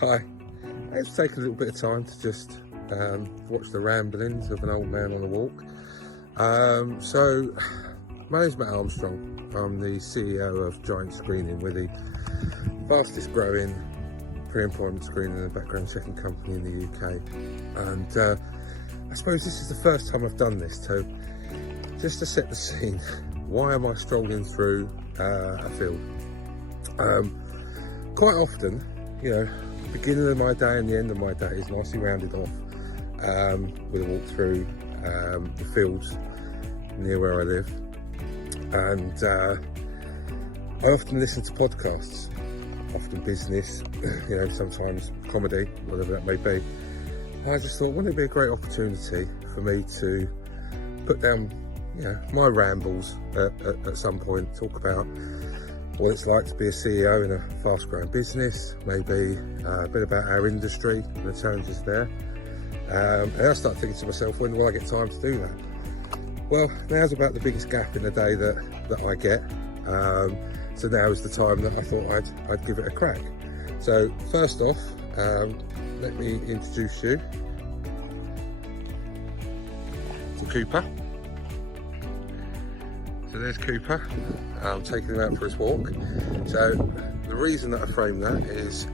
Hi. It's taken a little bit of time to just watch the ramblings of an old man on a walk. So, my name's Matt Armstrong. I'm the CEO of Giant Screening. We're the fastest growing pre-employment screening and background checking company in the UK. And I suppose this is the first time I've done this, so just to set the scene, why am I strolling through a field? Quite often, the beginning of my day and the end of my day is nicely rounded off with a walk through the fields near where I live. And I often listen to podcasts, often business, sometimes comedy, whatever that may be. And I just thought, wouldn't it be a great opportunity for me to put down my rambles at some point, talk about what it's like to be a CEO in a fast-growing business, maybe a bit about our industry and the challenges there. And I start thinking to myself, when will I get time to do that? Well, now's about the biggest gap in the day that I get. So now is the time that I thought I'd give it a crack. So first off, let me introduce you to Cooper. So there's Cooper. I'm taking him out for his walk. So the reason that I frame that is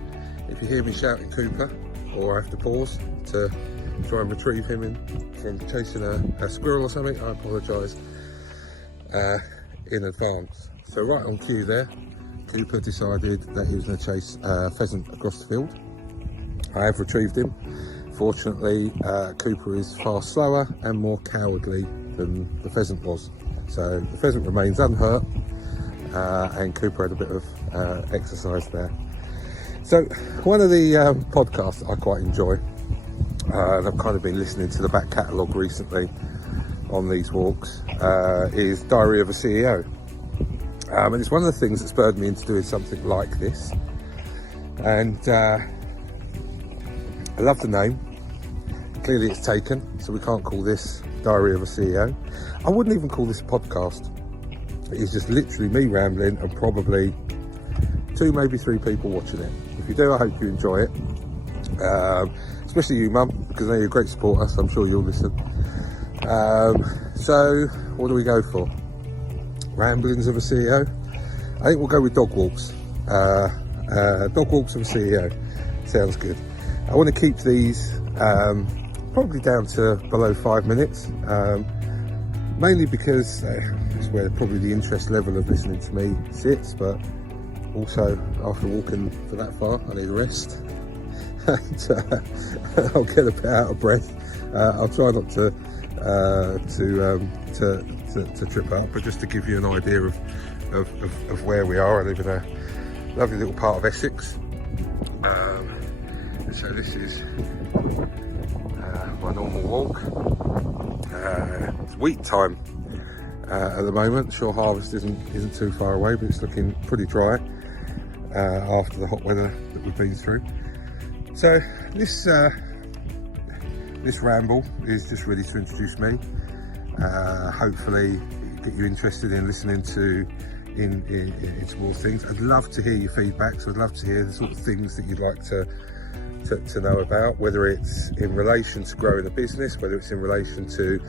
if you hear me shouting Cooper, or I have to pause to try and retrieve him from chasing a squirrel or something, I apologise in advance. So right on cue there, Cooper decided that he was going to chase a pheasant across the field. I have retrieved him. Fortunately, Cooper is far slower and more cowardly than the pheasant was. So the pheasant remains unhurt, and Cooper had a bit of exercise there. So one of the podcasts that I quite enjoy, and I've kind of been listening to the back catalogue recently on these walks, is Diary of a CEO. And it's one of the things that spurred me into doing something like this. And I love the name. Clearly it's taken, so we can't call this Diary of a CEO. I wouldn't even call this a podcast. It's just literally me rambling and probably 2, maybe 3 people watching it. If you do, I hope you enjoy it. Especially you, Mum, because I know you're a great supporter, so I'm sure you'll listen. So what do we go for? Ramblings of a CEO? I think we'll go with dog walks. Dog walks of a CEO. Sounds good. I want to keep these probably down to below 5 minutes, mainly because it's where probably the interest level of listening to me sits, but also after walking for that far I need a rest and I'll get a bit out of breath. I'll try not to trip up, but just to give you an idea of where we are. I live in a lovely little part of Essex. So this is my normal walk. It's wheat time at the moment. Sure, harvest isn't too far away, but it's looking pretty dry after the hot weather that we've been through. So this ramble is just really to introduce me. Hopefully get you interested in listening to more things. I'd love to hear your feedback, so I'd love to hear the sort of things that you'd like to know about, whether it's in relation to growing a business, whether it's in relation to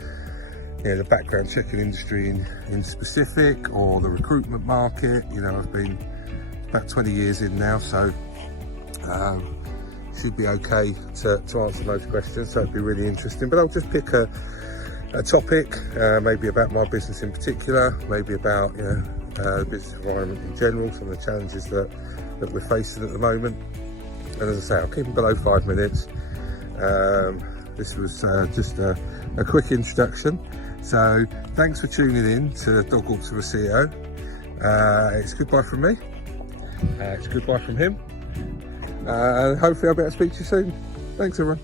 the background checking industry in specific, or the recruitment market. I've been about 20 years in now, so should be okay to answer most questions, so it'd be really interesting. But I'll just pick a topic, maybe about my business in particular, maybe about the business environment in general, some of the challenges that we're facing at the moment. And as I say, I'll keep them below 5 minutes. This was just a quick introduction. So thanks for tuning in to Dog Walks of a CEO. It's goodbye from me. It's goodbye from him. And hopefully I'll be able to speak to you soon. Thanks everyone.